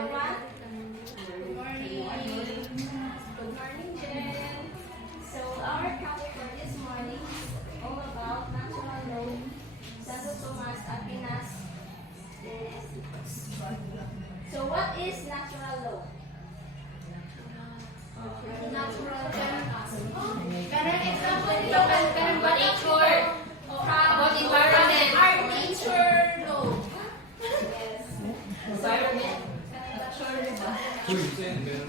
everyone. Good morning. Good morning, Jen. So our topic for this morning is all about natural law. Santo Tomas Aquinas. So what is natural law? Natural Ganun example ito kan ba nature? About environment. Our nature law. Yes. Environment.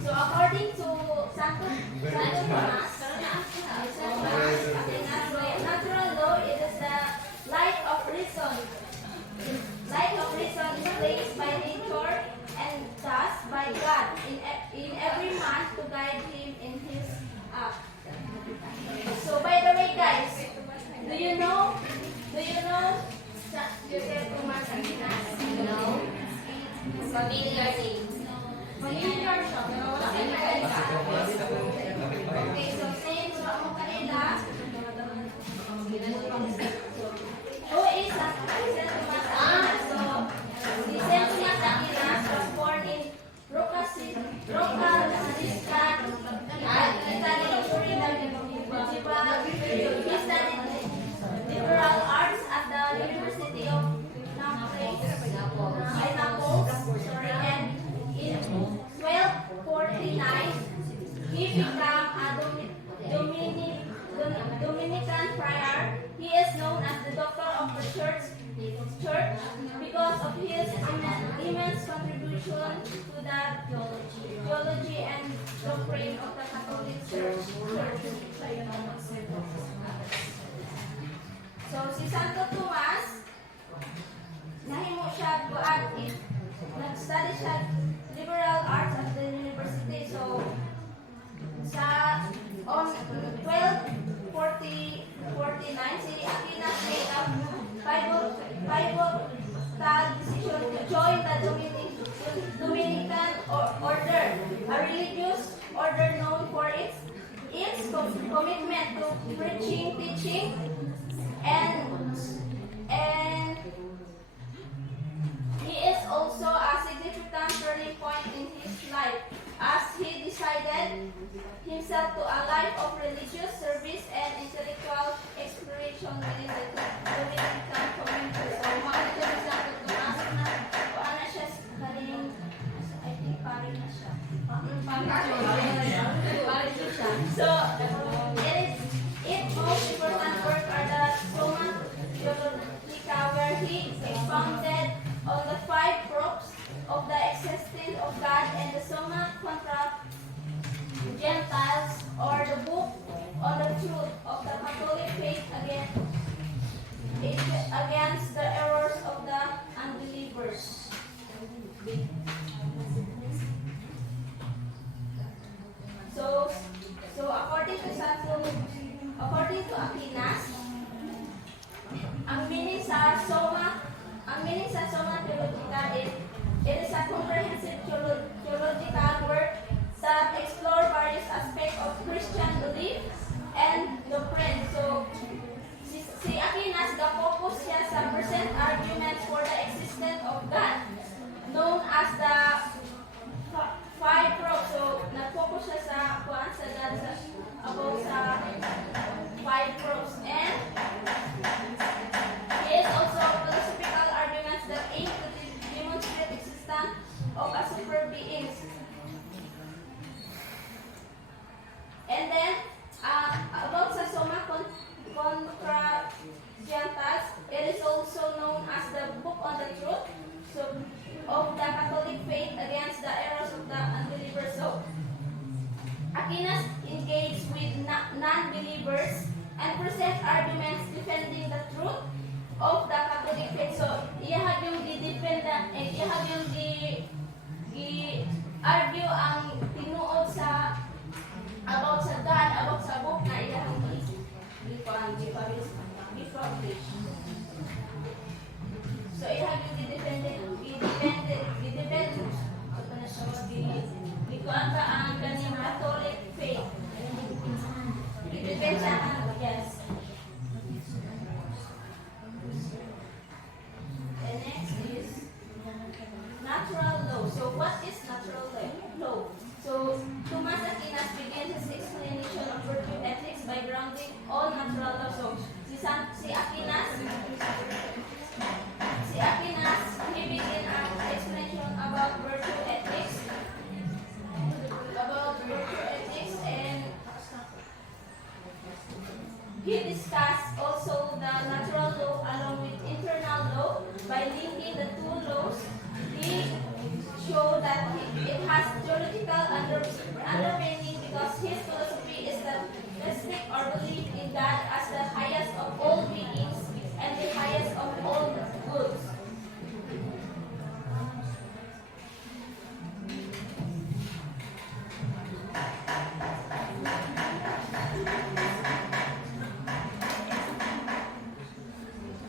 So according to Santo Tomas, natural law is the light of reason. Light of reason is placed by nature and thus by God in every man to guide him in his act. So by the way, guys, do you know Joseph Tomas Aquinas? No. Familiar name. Familiar siya, pero wala kayo nakita. Okay, so since wala mo kanila, who is Saint Tomas Aquinas? So, si Saint Tomas Aquinas was born in Roca Caliscan, Italy during the he studied liberal arts at the University of Naples, and in 1249 he became a Dominican friar. He is known as the Doctor of the Church because of his immense contribution to the theology and doctrine of the Catholic Church. So si Santo Tomas, nahimo siya nag-study siya liberal arts at the university. So on 1249, si Aquinas made a pivotal decision to join the Dominican order, a religious order known for its commitment to preaching, teaching, and he is also a significant turning point in his life as he decided himself to a life of religious service and intellectual exploration within the Dominican community. So, mga ito ni Santo Tomas na ano siya kaling, I think pari na siya. So, its most important work are the Summa Theologica, where he expounded on the 5 proofs of the existence of God, and the Summa Contra Gentiles, or the book on the truth of the Catholic faith against the errors of the unbelievers. So according to Aquinas, ang meaning sa Summa Theologica it is a comprehensive theological work that explore various aspects of Christian belief and doctrine. So si Aquinas focus siya sa present arguments for the existence of God, known as the 5 proofs. So nag-focus siya sa kuan sa God about sa 5 proofs, and he is also philosophical arguments that aim to demonstrate existence of a super being. And then about sa Summa Contra Gentiles, it is also known as the book on the truth of the Catholic faith against the errors of the unbelievers. So Aquinas engaged with non-believers and present arguments defending the truth of the Catholic faith. So iyahag yung i-defend, iyahag yung i-argue ang tinuod sa about sa God, about sa book na iyahang i-publish. So iyahag yung ikuan ka ang kanyang Catholic faith. I-defend siya ang, yes. And next is natural law. So what is that it has theological underpinning because his philosophy is the mystic or belief in God as the highest of all beings and the highest of all goods.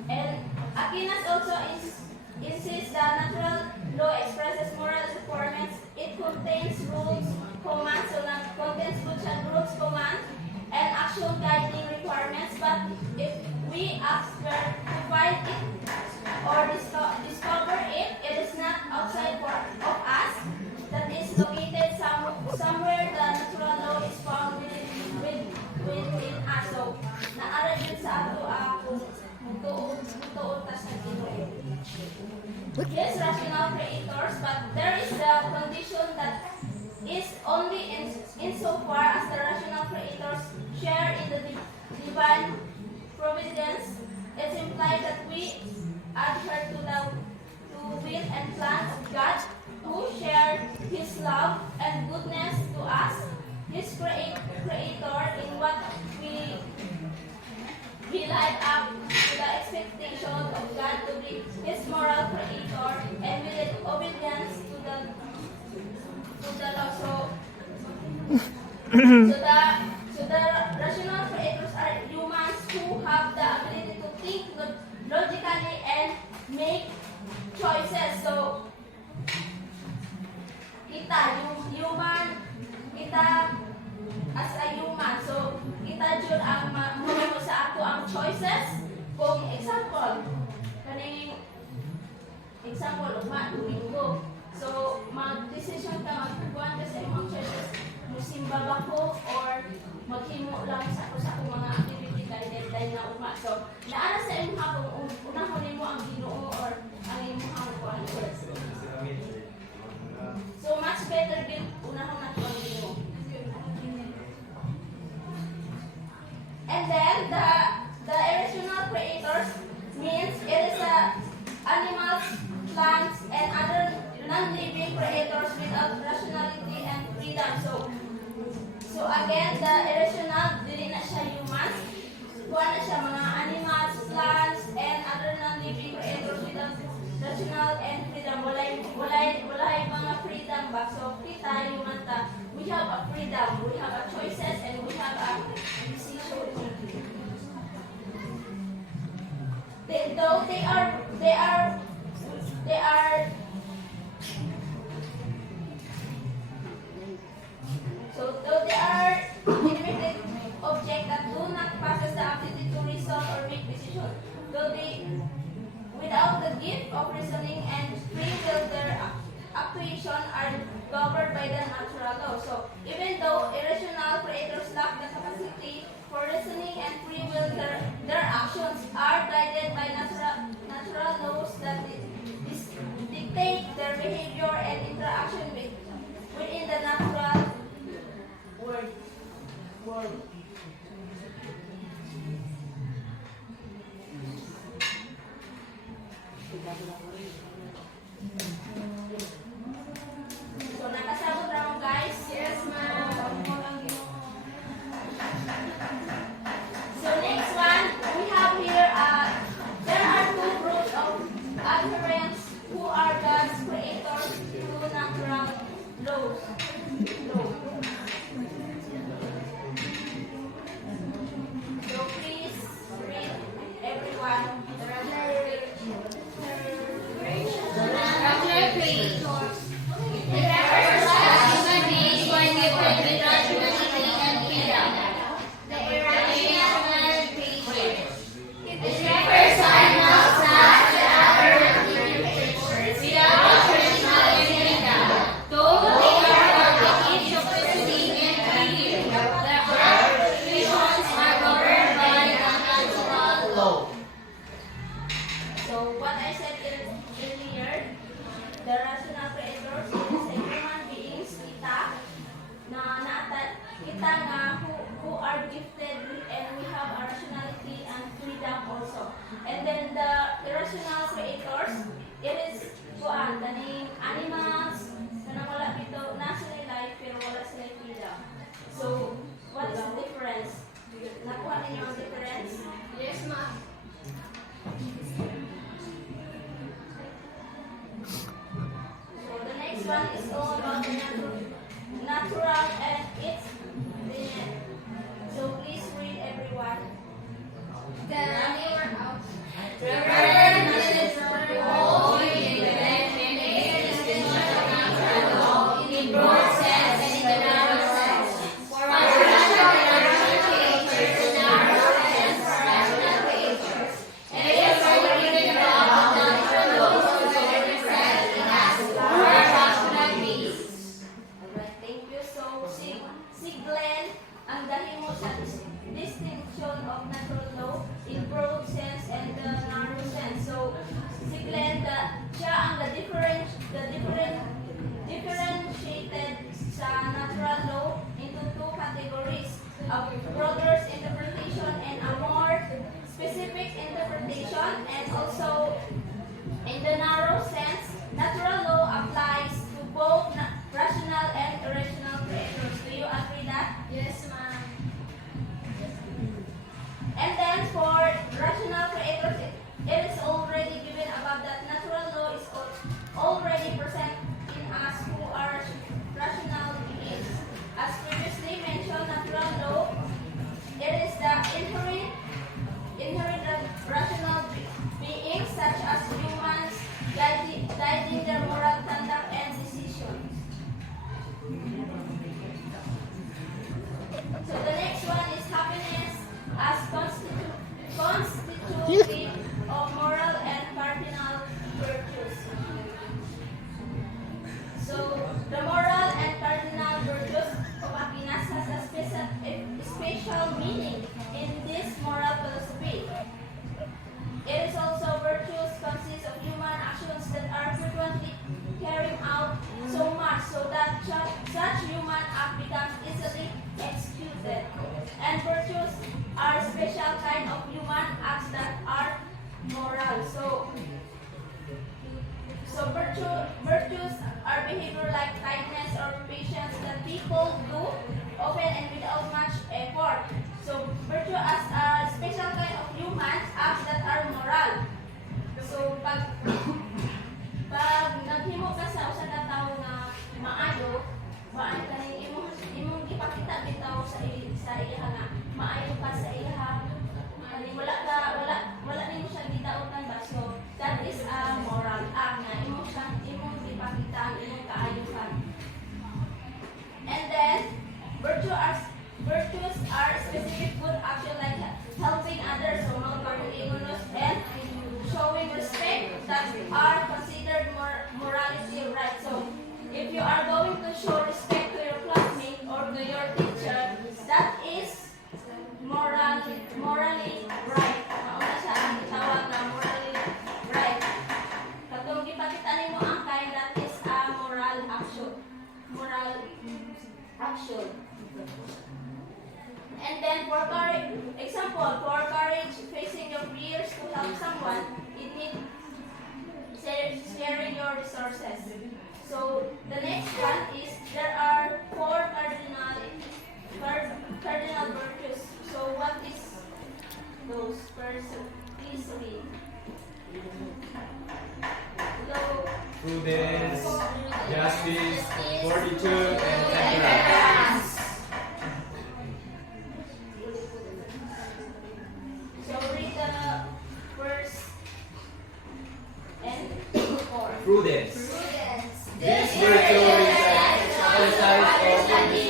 And Aquinas also insists that natural law expresses moral requirements. It contains rules, commands, so that contains rules, commands, and actual guiding requirements. But if we ask where to find it or discover it, it is not outside of us. That is located somewhere. The natural law is found within us. So, naara din sa ato kung mutuon ta sa Ginoo. Yes, rational creators, but there is the condition that is only insofar as the rational creators share in the divine providence. It's implied that we adhere to the will and plan of God, who share His love and goodness to us, His creator, in what we live up to the expectation of God to be His moral creator, and with obedience to the law. So the rational creators are humans who have the ability to think logically and make choices. So kita as a human, so kita jud ang mo sa ato ang choices. Kung example, ugma domingo. So mag-decision ka, magkuhan ka sa imong choices. Musimba ba ko or maghimo lang sa akong mga activity guided na ugma. So naara sa imong kung unahon nimo ang Ginoo or ang imong kuan. So much better din unahon nato ang Ginoo. And then the irrational creators means it is animals, plants, and other non-living creators without rationality and freedom. So again, the irrational dili na siya humans, kuha na siya mga animals, plants, and other non-living creators without rational and freedom. Walay mga freedom ba? So kita human ta, we have a freedom, we have a choices, and we have a decision. Though they are limited object that do not possess the ability to reason or make decisions. Though they, without the gift of reasoning and free will, their actuation are governed by the natural law. So even though irrational creators lack the capacity for reasoning and free will, their actions are guided by natural laws that dictate their behavior and interaction within the natural world. So nakasabot na mo guys? Yes, ma'am. So next one, we have here, there are two groups of adherents who are God's creators through natural laws. So please read everyone. So what I said earlier, the rational creators is a human beings, kita who are gifted and we have a rationality and freedom also. And then the irrational creators, it is the animals, next one is all about the natural and its limit. So please read everyone. The running out. Alright, thank you. So, si Glenn, ang dahil mo sa distinction of natural law in broad sense and the narrow sense. So, si Glenn, siya ang differentiated sa natural law into two categories, a broader interpretation and a more specific interpretation, and also in the narrow sense, natural law applies to both rational and irrational creators. Do you agree that? Yes, ma'am. And then for rational creators, it is already given above that natural law is already present in us who are rational beings. As previously mentioned, natural law, it is the inherent rational beings such as humans guiding their moral conduct and decisions. So the next one is happiness as constitutive of moral and cardinal virtues. So the moral and cardinal virtues of happiness has a special meaning in this moral philosophy. It is also virtues consist of human actions that are frequently carried out so much so that such human act becomes easily executed. And virtues are special kind of human acts that are moral. So virtues are behavior like kindness or patience that people do often and without much effort. So virtue as a special kind of human acts that are moral. So pag naghimo ka sa usa ka tawo nga maayo, baan kaning imong ipakita bitaw sa iya nga maayo ka sa iya. Ani wala nimo siya gitaotan ba? So that is a moral act na imong ipakita ang imong kaayuhan. And then virtues are specific good action like helping others, so non-particularness, and showing respect that are considered morality right. So if you are going to show respect to your classmate or to your teacher, that is morally right. Mauna siya ang tawag na morally right. Katong gipakita nimo ang kind, that is a moral action. And then for courage, for courage facing your fears to help someone, it needs sharing your resources. So the next one is there are four cardinal virtues. So what is those first? Please read. Hello. Prudence, justice, fortitude, and temperance. So read the first and four. Prudence. Prudence. This virtue is an exercise of understanding,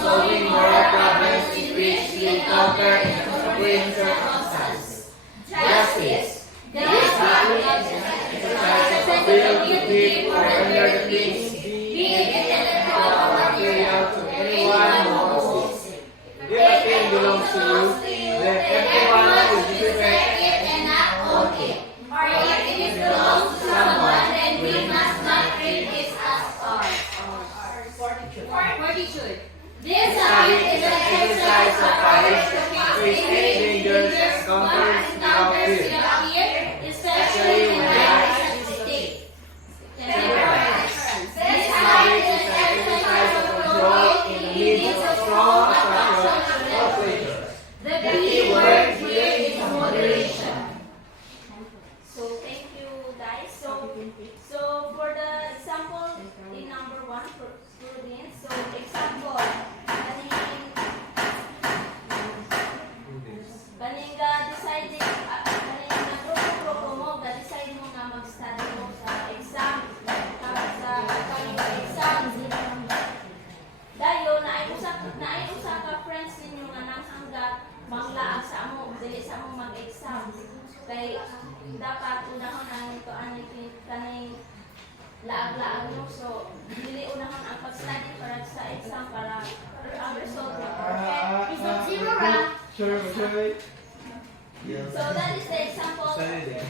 solving moral problems which we encounter in suffering circumstances. Justice. This virtue is an exercise of ability to give or render the things, be it intellectual or material, to anyone who owns it. If a thing belongs to you, then everyone will respect it and not own it. Or if it belongs to someone, then we must not treat it as ours. Fortitude. This habit is an exercise of courage to face any dangers encountered without fear, especially when they are at stake. Temperance. This habit is an exercise of control in the midst of strong attraction of pleasure. The key word here is moderation. So thank you guys. So for the example in number 1, prudence. So example, kaning ga decide kaning nga grupo mo ga decide mo nga mag-study mo sa exam sa upcoming exam. Dayon na ay usa ka friends ninyo nga nanghangga manglaag sa amo dili sa amo mag-exam. Kay dapat unahon ang kaning laag-laag nyo. So dili unahon ang pag-study para sa exam para ang result na perfect. Result zero ra. Sure. So that is the example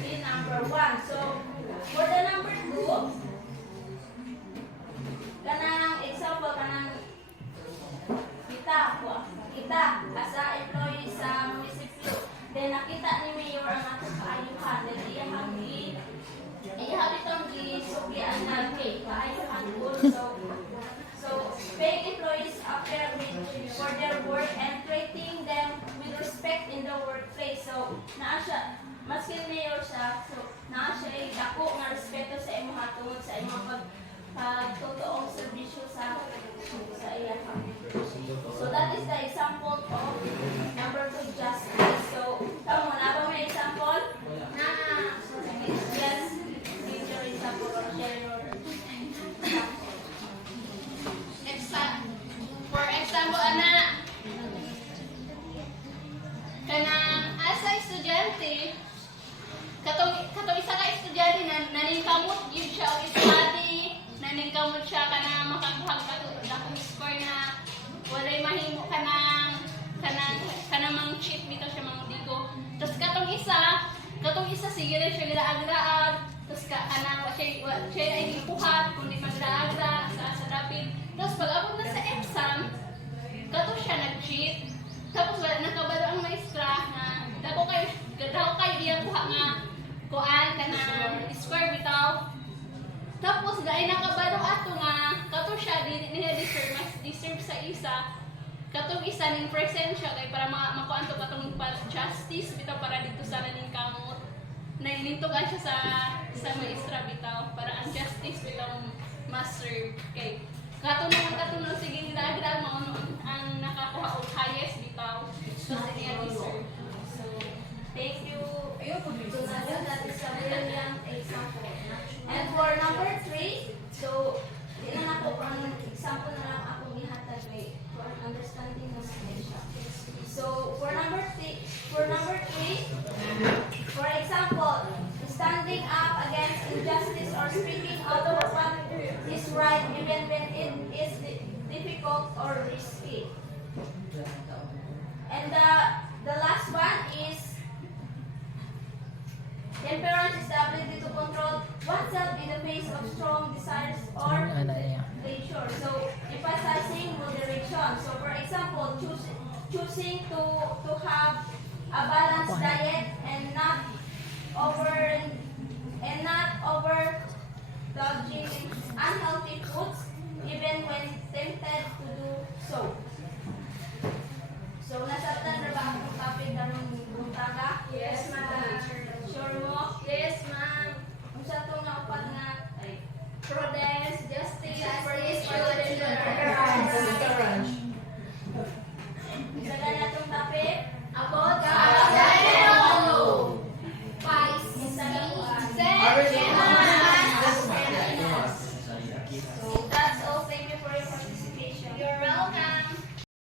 in number 1. So for the number 2, kanang example kanang kita as a employee sa munisipyo. Then nakita ni Mayor ang atong kaayuhan. Then iyahang itong gisuklian na kaayuhan po. So paying employees after for their work and treating them with respect in the workplace. So naa siya, maskin mayor siya, so naa siya ay dako nga respeto sa imong hatungod sa imong pagtotoong serbisyo sa iya. So that is the example of number 2, justice. So kamo na ba may example? Yes, give your example or share your For example, ana, kanang asa estudyante, katong isa ka estudyante na naningkamot yun siya og study, naningkamot siya kanang makakuha akong score na walay mahimo kanang mang cheat bitaw siya mangudiko. Tapos katong isa sige na siya gilaag-laag, tapos kanang siya ay gipuhat kundi maglaag-laag sa dapit. Tapos pag-abot na sa exam, kato siya nag-cheat. Tapos nakabalo ang maestra na dako kayo iyang kuha nga kuan kanang square bitaw. Tapos dahil nakabalo ato nga kato siya niya deserve sa isa. Katong isa ning present siya kay para makuan to katong justice bitaw para dito sa ning kamot. Nainintugan siya sa maestra bitaw para ang justice bitaw ma-serve kay Katunong sige nila mao ang nakakuha og highest bitaw. So niya deserve. So, thank you. That is a brilliant example. And for number 3, so, di na ako ang example na lang ako gihatag for understanding ng siya. So, for number 3, for example, standing up against injustice or speaking out of what is right even when it is difficult or risky. And the last one is temperance is the ability to control oneself in the face of strong desires or pleasure. So emphasizing moderation. So for example, choosing to have a balanced diet and not over